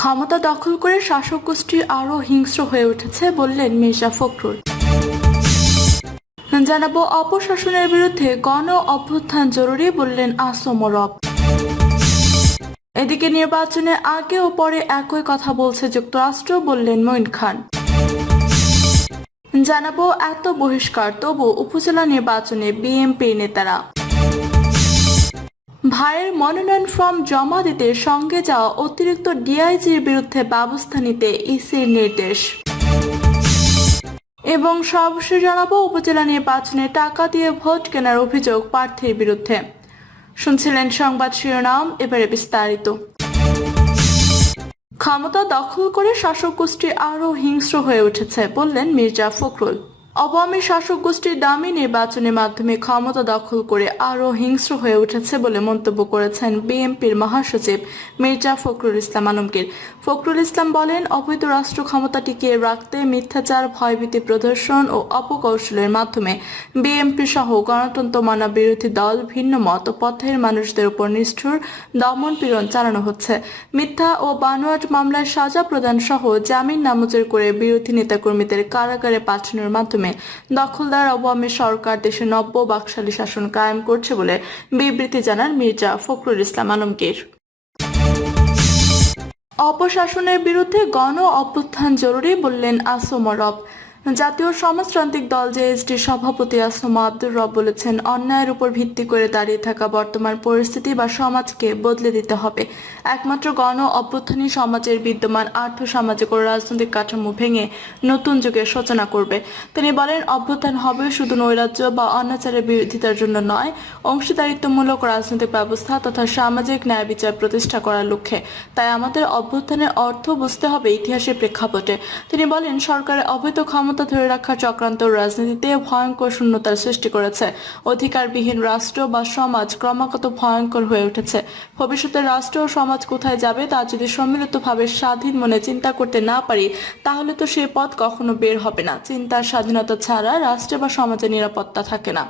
ক্ষমতা দখল করে শাসক গোষ্ঠী আরও হিংস্র হয়ে উঠেছে বললেন মির্জা ফখরুল। জানাব, অপশাসনের বিরুদ্ধে গণ অভ্যুত্থান জরুরি বললেন আসম রব। এদিকে নির্বাচনে আগে ও পরে একই কথা বলছে যুক্তরাষ্ট্র, বললেন মঈন খান। জানাব, এত বহিষ্কার, তবু উপজেলা নির্বাচনে বিএমপি নেতারা ভাইয়ের মনোনয়ন ফর্ম জমা দিতে সঙ্গে যাওয়া অতিরিক্ত ডিআইজির বিরুদ্ধে ব্যবস্থা নিতে ইসির নির্দেশ। এবং সর্বশেষ জানাব, উপজেলা নির্বাচনে টাকা দিয়ে ভোট কেনার অভিযোগ প্রার্থীর বিরুদ্ধে। শুনছিলেন সংবাদ শিরোনাম, এবারে বিস্তারিত। ক্ষমতা দখল করে শাসক গোষ্ঠী আরও হিংস্র হয়ে উঠেছে, বললেন মির্জা ফখরুল। আওয়ামী শাসক গোষ্ঠীর দামি নির্বাচনের মাধ্যমে ক্ষমতা দখল করে আরও হিংস্র হয়ে উঠেছে বলে মন্তব্য করেছেন বিএনপির মহাসচিব মির্জা ফখরুল ইসলাম আলমগীর। ফখরুল ইসলাম বলেন, অবৈধ রাষ্ট্র ক্ষমতা টিকিয়ে রাখতে মিথ্যাচার, ভয়ভীতি প্রদর্শন ও অপকৌশলের মাধ্যমে বিএনপি সহ গণতন্ত্র মানব বিরোধী দল ভিন্ন মত পথের মানুষদের উপর নিষ্ঠুর দমন পীড়ন চালানো হচ্ছে। মিথ্যা ও বানোয়াট মামলায় সাজা প্রদান সহ জামিন নামঞ্জুর করে বিরোধী নেতাকর্মীদের কারাগারে পাঠানোর মাধ্যমে দখলদার আওয়ামী সরকার দেশে নব্য বাকশালী শাসন কায়েম করছে বলে বিবৃতি জানান মির্জা ফখরুল ইসলাম আলমগীর। অপশাসনের বিরুদ্ধে গণ অভ্যুত্থান জরুরি বললেন আসম রব। জাতীয় সমাজতান্ত্রিক দল জেএসডির সভাপতি আসম আব্দুর রব বলেছেন, অন্যায়ের উপর ভিত্তি করে দাঁড়িয়ে থাকা বর্তমান পরিস্থিতি বা সমাজকে বদলে দিতে হবে। একমাত্র গণ অভ্যুত্থানই সমাজের বিদ্যমান আর্থ, সামাজিক ও রাজনৈতিক কাঠামো ভেঙে নতুন যুগের সূচনা করবে। তিনি বলেন, অভ্যুত্থান হবে শুধু নৈরাজ্য বা অনাচারের বিরোধিতার জন্য নয়, অংশীদারিত্বমূলক রাজনৈতিক ব্যবস্থা তথা সামাজিক ন্যায় বিচার প্রতিষ্ঠা করার লক্ষ্যে। তাই আমাদের অভ্যুত্থানের অর্থ বুঝতে হবে ইতিহাসের প্রেক্ষাপটে। তিনি বলেন, সরকারের অবৈধ ক্ষমতা ধরে রাখার চক্রান্ত রাজনীতিতে ভয়ঙ্কর শূন্যতার সৃষ্টি করেছে। অধিকারবিহীন রাষ্ট্র বা সমাজ ক্রমাগত ভয়ঙ্কর হয়ে উঠেছে। ভবিষ্যতে রাষ্ট্র ও সমাজ কোথায় যাবে তা যদি সম্মিলিতভাবে স্বাধীন মনে চিন্তা করতে না পারি, তাহলে তো সে পথ কখনো বের হবে না। চিন্তার স্বাধীনতা ছাড়া রাষ্ট্রে বা সমাজের নিরাপত্তা থাকে না।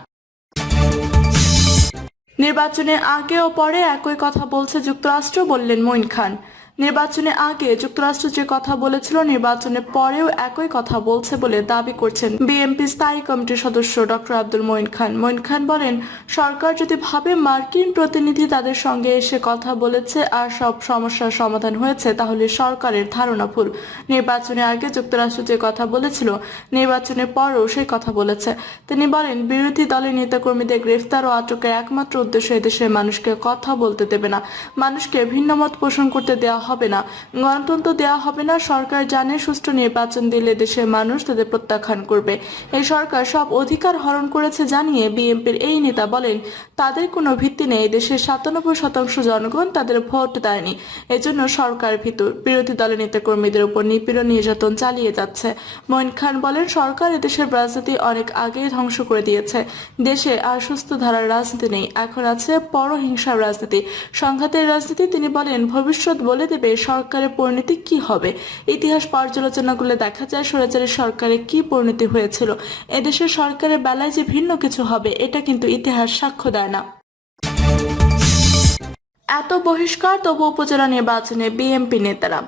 নির্বাচনে আগে ও পরে একই কথা বলছে যুক্তরাষ্ট্র, বললেন মঈন খান। নির্বাচনে আগে যুক্তরাষ্ট্র যে কথা বলেছিল নির্বাচনে পরেও একই কথা বলছে বলে দাবি করছেন বিএনপি স্থায়ী কমিটির সদস্য ডক্টর আব্দুল মঈন খান। মঈন খান বলেন, সরকার যদি ভাবে মার্কিন প্রতিনিধি তাদের সঙ্গে এসে কথা বলেছে আর সব সমস্যার সমাধান হয়েছে, তাহলে সরকারের ধারণা ভুল। নির্বাচনে আগে যুক্তরাষ্ট্র যে কথা বলেছিল, নির্বাচনের পরও সেই কথা বলেছে। তিনি বলেন, বিরোধী দলের নেতাকর্মীদের গ্রেফতার ও আটকের একমাত্র উদ্দেশ্য এদেশের মানুষকে কথা বলতে দেবে না। মানুষকে ভিন্ন মত পোষণ করতে দেওয়া হবে না। গণতন্ত্র দেওয়া হবে না, সরকার জানে সুষ্ঠু নির্বাচন দিলে দেশের মানুষ তাদের প্রত্যাখ্যান করবে। এই সরকার সব অধিকার হরণ করেছে জানিয়ে বিএনপির এই নেতা বলেন, তাদের কোনো ভিত্তি নেই, দেশের সাতানব্বই শতাংশ জনগণ তাদের ভোট দেয়নি। এজন্য সরকার ভিতর বিরোধী দলের নেতাকর্মীদের উপর নিপীড়ন নির্যাতন চালিয়ে যাচ্ছে। মঈন খান বলেন, সরকার এদেশের রাজনীতি অনেক আগেই ধ্বংস করে দিয়েছে। দেশে আর সুস্থ ধারার রাজনীতি নেই। এখন আছে পরহিংসার রাজনীতি। সংঘাতের রাজনীতি, তিনি বলেন, ভবিষ্যৎ বলে দেবে সরকারের পরিণতি কি হবে? ইতিহাস পর্যালোচনা করলে দেখা যায় স্বৈরাচারী সরকারে কি পরিণতি হয়েছিল। এদেশের সরকারের বেলায় যে ভিন্ন কিছু হবে, এটা কিন্তু ইতিহাস সাক্ষ্য দেয় না। এত বহিষ্কার, তবু উপজেলা নির্বাচনে বিএমপি নেতারা।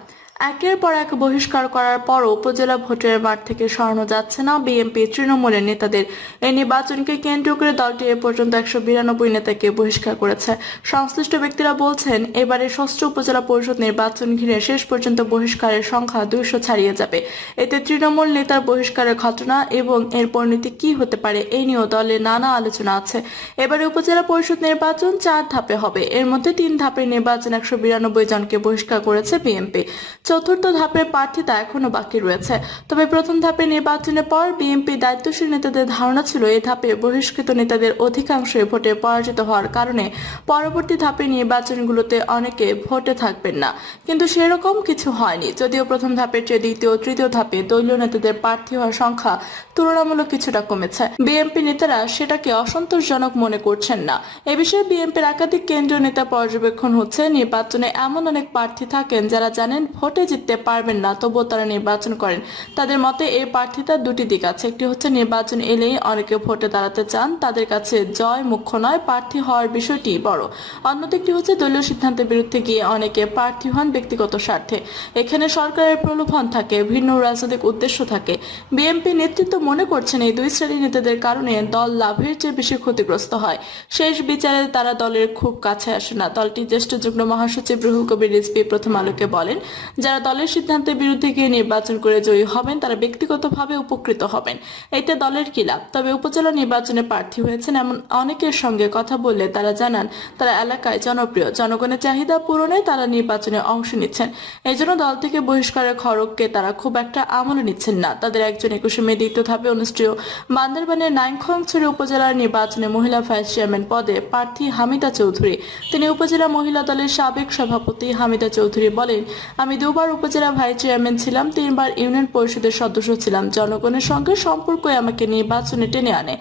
একের পর এক বহিষ্কার করার পরও উপজেলা ভোটের মাঠ থেকে সরানো যাচ্ছে না বিএনপি তৃণমূলের নেতাদের। এই নির্বাচনকে কেন্দ্র করে দলটি এ পর্যন্ত একশো বিরানব্বই নেতাকে বহিষ্কার করেছে। সংশ্লিষ্ট ব্যক্তিরা বলছেন এবারে ষষ্ঠ উপজেলা পরিষদ নির্বাচন ঘিরে শেষ পর্যন্ত বহিষ্কারের সংখ্যা দুইশো ছাড়িয়ে যাবে। এতে তৃণমূল নেতার বহিষ্কারের ঘটনা এবং এর পরিণতি কি হতে পারে এই নিয়েও দলের নানা আলোচনা আছে। এবারে উপজেলা পরিষদ নির্বাচন চার ধাপে হবে। এর মধ্যে তিন ধাপের নির্বাচন একশো বিরানব্বই জনকে বহিষ্কার করেছে বিএনপি। চতুর্থ ধাপের প্রার্থিতা এখনও বাকি রয়েছে। তবে প্রথম ধাপে নির্বাচনের পর বিএনপি দায়িত্বশীল নেতাদের ধারণা ছিল এই ধাপে বহিষ্কৃত নেতাদের অধিকাংশই ভোটে পরাজিত হওয়ার কারণে পরবর্তী ধাপে নির্বাচনগুলোতে অনেকে ভোটে থাকবেন না। কিন্তু সেরকম কিছু হয়নি। যদিও প্রথম ধাপের চেয়ে দ্বিতীয় ও তৃতীয় ধাপে দলীয় নেতাদের প্রার্থী হওয়ার সংখ্যা তুলনামূলক কিছুটা কমেছে। বিএনপি নেতারা সেটাকে অসন্তোষজনক মনে করছেন না। এ বিষয়ে বিএনপির একাধিক কেন্দ্রীয় নেতা পর্যবেক্ষণ হচ্ছে, নির্বাচনে এমন অনেক প্রার্থী থাকেন যারা জানেন ভোটে মুহূর্তে জিততে পারবেন না, তবুও তারা নির্বাচন করেন। তাদের মতে এই প্রার্থিতার দুটি দিক আছে। একটি হচ্ছে নির্বাচন এলেই অনেকে ভোটে দাঁড়াতে চান, তাদের কাছে জয় মুখ্য নয়, প্রার্থী হওয়ার বিষয়টি বড়। অন্যদিকটি হচ্ছে দলীয় সিদ্ধান্তের বিরুদ্ধে গিয়ে অনেকে প্রার্থী হন ব্যক্তিগত স্বার্থে। এখানে সরকারের প্রলোভন থাকে, ভিন্ন রাজনৈতিক উদ্দেশ্য থাকে। বিএনপি নেতৃত্ব মনে করছেন এই দুই শ্রেণির নেতাদের কারণে দল লাভের চেয়ে বেশি ক্ষতিগ্রস্ত হয়। শেষ বিচারে তারা দলের খুব কাছে আসে না। দলটির জ্যেষ্ঠ যুগ্ম মহাসচিব রুহুল কবির রিজভী প্রথম আলোকে বলেন, যারা দলের সিদ্ধান্তের বিরুদ্ধে গিয়ে নির্বাচন করে জয়ী হবেন, তারা ব্যক্তিগতভাবে উপকৃত হবেন। এতে দলের কি লাভ? তবে উপজেলা নির্বাচনে প্রার্থী হয়েছেন এমন অনেকের সঙ্গে কথা বললে তারা জানান, তারা এলাকায় জনপ্রিয়, জনগণের চাহিদা পূরণে তারা নির্বাচনে অংশ নিচ্ছেন। এজন্য দল থেকে বহিষ্কারের খড়গকে তারা খুব একটা আমলে নিচ্ছেন না। তাদের একজন একুশে মে দ্বিতীয় ধাপে অনুষ্ঠেয় বান্দরবানের নাইনখংছড়ি উপজেলার নির্বাচনে মহিলা ভাইস চেয়ারম্যান পদে প্রার্থী হামিদা চৌধুরী। তিনি উপজেলা মহিলা দলের সাবেক সভাপতি হামিদা চৌধুরী বলেন, আমি দুবার উপজেলা ভাইস চেয়ারম্যান ছিলাম, তিনবার ইউনিয়ন পরিষদের সদস্য ছিলাম। জনগণের সঙ্গে সম্পর্কই আমাকে নির্বাচনে টেনে আনে।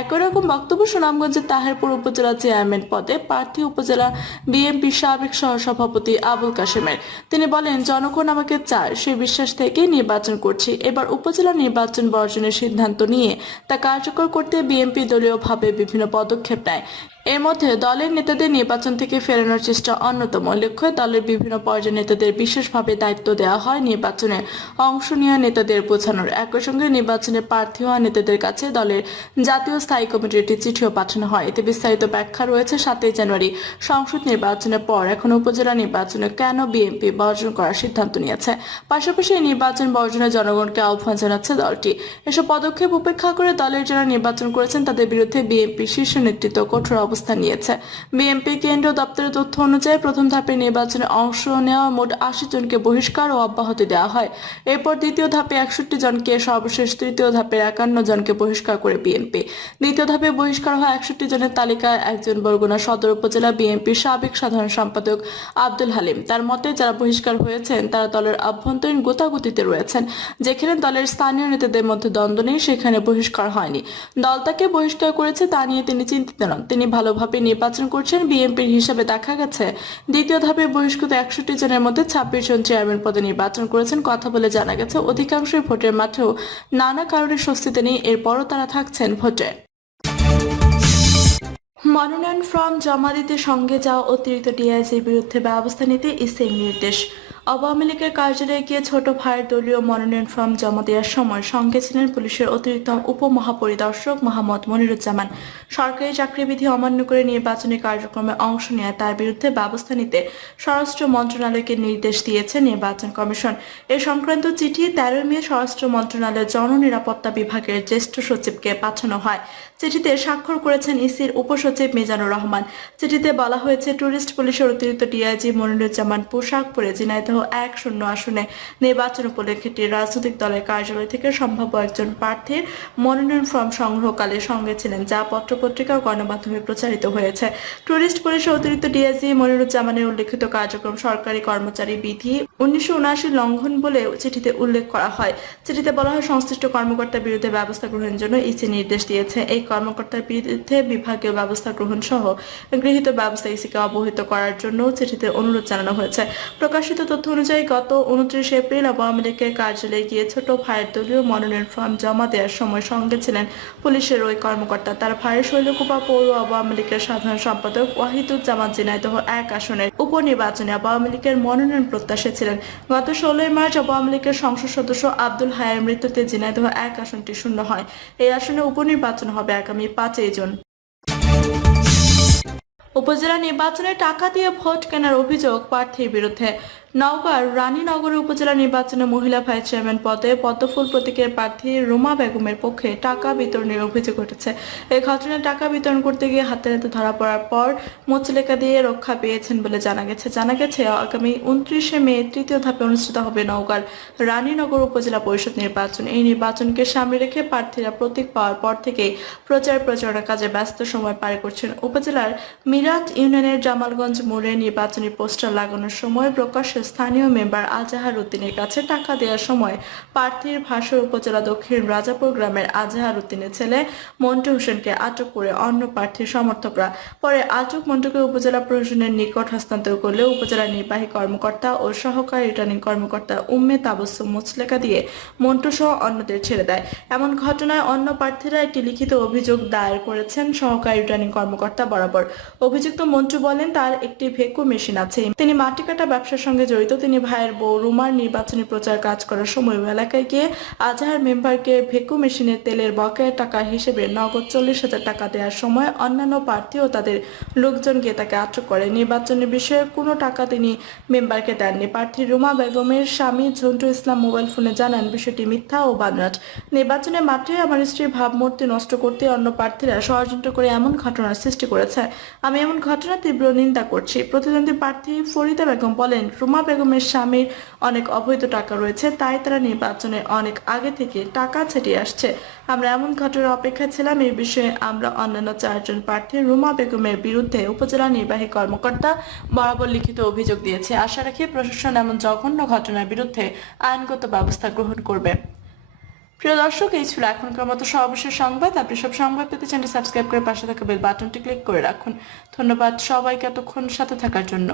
একই রকম বক্তব্য সুনামগঞ্জের তাহেরপুর উপজেলা চেয়ারম্যান পদে প্রার্থী উপজেলা বিএনপি সাবেক সহসভাপতি আবুল কাশেমের। তিনি বলেন, জনগণ আমাকে চায় সেই বিশ্বাস থেকেই নির্বাচন করছি। এবার উপজেলা নির্বাচন বর্জনের সিদ্ধান্ত নিয়ে তা কার্যকর করতে বিএনপি দলীয়ভাবে বিভিন্ন পদক্ষেপ নেয়। এর মধ্যে দলের নেতাদের নির্বাচন থেকে ফেরানোর চেষ্টা অন্যতম। লক্ষ্য, দলের বিভিন্ন পর্যায়ের নেতাদের বিশেষভাবে দায়িত্ব দেওয়া হয় নির্বাচনে। অংশ নেওয়া নেতাদের বোঝানোর একই সঙ্গে নির্বাচনে প্রার্থী হওয়া নেতাদের কাছে দলের জাতীয় স্থায়ী কমিটির একটি চিঠিও পাঠানো হয়। এতে বিস্তারিত ব্যাখ্যা রয়েছে সাতই জানুয়ারি। সংসদ নির্বাচনের পর এখন উপজেলা নির্বাচনে কেন বিএনপি বর্জন করার সিদ্ধান্ত নিয়েছে? পাশাপাশি এই নির্বাচন বর্জনে জনগণকে আহ্বান জানাচ্ছে দলটি। এসব পদক্ষেপ উপেক্ষা করে দলের যারা নির্বাচন করেছেন, তাদের বিরুদ্ধে বিএনপি শীর্ষ নেতৃত্ব কঠোর অবস্থান নিয়েছে বিএনপি কেন্দ্রীয় দপ্তরের তথ্য অনুযায়ী প্রথম ধাপে নির্বাচনে অংশ নেওয়া মোট আশি জনকে বহিষ্কার ও অব্যাহতি দেওয়া হয়। এরপর দ্বিতীয় ধাপে একষট্টি জনকে সর্বশেষ তৃতীয় ধাপে একান্ন জনকে বহিষ্কার করে বিএনপি। দ্বিতীয় ধাপে বহিষ্কার হওয়া একষট্টি জনের তালিকায় একজন বরগুনা সদর উপজেলা বিএনপির সাবেক সাধারণ সম্পাদক আব্দুল হালিম। তার মতে, যারা বহিষ্কার হয়েছেন, তারা দলের আভ্যন্তরীণ গোতাগুতিতে রয়েছেন। যেখানে দলের স্থানীয় নেতাদের মধ্যে দ্বন্দ্ব নেই, সেখানে বহিষ্কার হয়নি। দল তাকে বহিষ্কার করেছে তা নিয়ে তিনি চিন্তিত নন। তিনি ভালোভাবে নির্বাচন করছেন বিএনপির হিসাবে দেখা গেছে। দ্বিতীয় ধাপে বহিষ্কৃত একষট্টি জনের মধ্যে ছাব্বিশ জন চেয়ারম্যান পদে নির্বাচন করেছেন কথা বলে জানা গেছে। অধিকাংশই ভোটের মাঠেও নানা কারণে স্বস্তিতে নেই, এরপরও তারা থাকছেন ভোটে। মনোনয়ন ফর্ম জমা দিতে সঙ্গে যাওয়া অতিরিক্ত ডিআইসির বিরুদ্ধে ব্যবস্থা নিতে ইসির নির্দেশ। আওয়ামী লীগের কার্যালয়ে গিয়ে ছোট ভাইয়ের দলীয় মনোনয়ন ফর্ম জমা দেওয়ার সময় সঙ্গে ছিলেন পুলিশের অতিরিক্ত উপমহাপরিদর্শক মোহাম্মদ মনিরুজ্জামান। সরকারি চাকরিবিধি অমান্য করে নির্বাচনী কার্যক্রমে অংশ নেয় তার বিরুদ্ধে ব্যবস্থা নিতে স্বরাষ্ট্র মন্ত্রণালয়কে নির্দেশ দিয়েছে নির্বাচন কমিশন। এ সংক্রান্ত চিঠি তেরোই মে স্বরাষ্ট্র মন্ত্রণালয়ের জননিরাপত্তা বিভাগের জ্যেষ্ঠ সচিবকে পাঠানো হয়। চিঠিতে স্বাক্ষর করেছেন ইসির উপসচিব মিজানুর রহমান। চিঠিতে বলা হয়েছে ট্যুরিস্ট পুলিশের অতিরিক্ত ডিআইজি মনিরুজ্জামান পোশাক পরে ঝিনাইদহ এক শূন্য আসনে নির্বাচন উপলক্ষে একটি রাজনৈতিক দলের কার্যালয় থেকে সম্ভাব্য একজন প্রার্থীর মনোনয়ন ফর্ম সংগ্রহকালে সঙ্গে ছিলেন, যা পত্রপত্রিকা ও গণমাধ্যমে প্রচারিত হয়েছে। ট্যুরিস্ট পুলিশের অতিরিক্ত ডিআইজি মনিরুজ্জামানের উল্লেখিত কার্যক্রম সরকারি কর্মচারী বিধি উনিশশো উনআশি লঙ্ঘন বলে চিঠিতে উল্লেখ করা হয়। চিঠিতে বলা হয়, সংশ্লিষ্ট কর্মকর্তার বিরুদ্ধে ব্যবস্থা গ্রহণের জন্য ইসি নির্দেশ দিয়েছে। এই কর্মকর্তার বিরুদ্ধে বিভাগীয় ব্যবস্থা গ্রহণ সহ গৃহীত ব্যবস্থা ইসিকে অবহিত করার জন্য চিঠিতে অনুরোধ জানানো হয়েছে। প্রকাশিত তথ্য অনুযায়ী গত উনত্রিশ এপ্রিল আওয়ামী লীগের কার্যালয়ে গিয়ে ছোট ভাইয়ের দলীয় মনোনয়ন ফর্ম জমা দেওয়ার সময় সঙ্গে ছিলেন পুলিশের ওই কর্মকর্তা। তার ভাইয়ের শৈলকুপা পৌর আওয়ামী লীগের সাধারণ সম্পাদক ওয়াহিদুজ্জামান জিনাইদহ এক আসনের উপনির্বাচনে আওয়ামী লীগের মনোনয়ন প্রত্যাশী ছিলেন। গত ষোলোই মার্চ আওয়ামী লীগের সংসদ সদস্য আব্দুল হায়ের মৃত্যুতে জিনাইদহ এক আসনটি শূন্য হয়। এই আসনে উপনির্বাচন হবে আগামী পাঁচই জুন উপজেলা নির্বাচনে টাকা দিয়ে ভোট কেনার অভিযোগ প্রার্থীর বিরুদ্ধে। নওগাঁর রানীনগর উপজেলা নির্বাচনে মহিলা ভাইস চেয়ারম্যান পদে পদ্মফুল প্রতীকের প্রার্থী রুমা বেগমের পক্ষে টাকা বিতরণের অভিযোগ উঠেছে। এই ঘটনায় টাকা বিতরণ করতে গিয়ে হাতে হাতে ধরা পড়ার পর মুচলেকা দিয়ে রক্ষা পেয়েছেন বলে জানা গেছে। জানা গেছে, আগামী উনত্রিশে মে তৃতীয় ধাপে অনুষ্ঠিত হবে নওগাঁর রানীনগর উপজেলা পরিষদ নির্বাচন। এই নির্বাচনকে সামনে রেখে প্রার্থীরা প্রতীক পাওয়ার পর থেকেই প্রচার প্রচারণা কাজে ব্যস্ত সময় পার করছেন। উপজেলার মিরাট ইউনিয়নের জামালগঞ্জ মোড়ে নির্বাচনী পোস্টার লাগানোর সময় প্রকাশ্যে স্থানীয় মেম্বার আজাহার উদ্দিনের কাছে টাকা দেওয়ার সময় প্রার্থীর ভাসুর উপজেলা দক্ষিণ রাজাপুর গ্রামের আজাহার উদ্দিনের ছেলে মন্টু হোসেনকে আটক করে অন্য প্রার্থীর সমর্থকরা। পরে আটক মন্টুকে উপজেলা প্রশাসনের নিকট হস্তান্তর করলে উপজেলা নির্বাহী কর্মকর্তা ও সহকারী রিটার্নিং কর্মকর্তা উম্মে তাবস্সুম মুচলেকা দিয়ে মন্টু সহ অন্যদের ছেড়ে দেয়। এমন ঘটনায় অন্য প্রার্থীরা একটি লিখিত অভিযোগ দায়ের করেছেন সহকারী রিটার্নিং কর্মকর্তা বরাবর। অভিযুক্ত মন্টু বলেন, তার একটি ভেকু মেশিন আছে। তিনি মাটি কাটা ব্যবসার সঙ্গে জড়িত তিনি ভাইয়ের বউ রুমার নির্বাচনী প্রচার কাজ করার সময় এলাকায় গিয়ে আজহার মেম্বারকে ভেকু মেশিনের তেলের বকেয়া টাকা হিসেবে নগদ চল্লিশ হাজার টাকা দেওয়ার সময় অন্যান্য প্রার্থী ও তাদের লোকজন গিয়ে তাকে আটক করে। নির্বাচনের বিষয়ে কোনো টাকা তিনি মেম্বারকে দেননি। প্রার্থী রুমা বেগমের স্বামী ঝন্টু ইসলাম মোবাইল ফোনে জানান, বিষয়টি মিথ্যা ও বানরাট। নির্বাচনের মাঠে আমার স্ত্রীর ভাবমূর্তি নষ্ট করতে অন্য প্রার্থীরা ষড়যন্ত্র করে এমন ঘটনার সৃষ্টি করেছে। আমি এমন ঘটনা তীব্র নিন্দা করছি। প্রতিদ্বন্দ্বী প্রার্থী ফরিদা বেগম বলেন, রুমা বেগমের স্বামীর অনেক অবৈধ টাকা রয়েছে, তাই তারা নির্বাচনে অনেক আগে থেকে টাকা ছেটিয়ে আসছে। আমরা এমন ঘটনার অপেক্ষায় ছিলাম, এই বিষয়ে আমরা অন্যান্য চারজন প্রার্থী রুমা বেগমের বিরুদ্ধে উপজেলা নির্বাহী কর্মকর্তা বরাবর লিখিত অভিযোগ দিয়েছে। আশা রাখি প্রশাসন এমন জঘন্য ঘটনার বিরুদ্ধে আইনগত ব্যবস্থা গ্রহণ করবে। প্রিয় দর্শক, এই ছিল এখনকার মতো সর্বশেষ সংবাদ। আপনি সব সংবাদ পেতে চ্যানেল সাবস্ক্রাইব করে পাশে থাকা বেল বাটনটি ক্লিক করে রাখুন। ধন্যবাদ সবাইকে এতক্ষণ সাথে থাকার জন্য।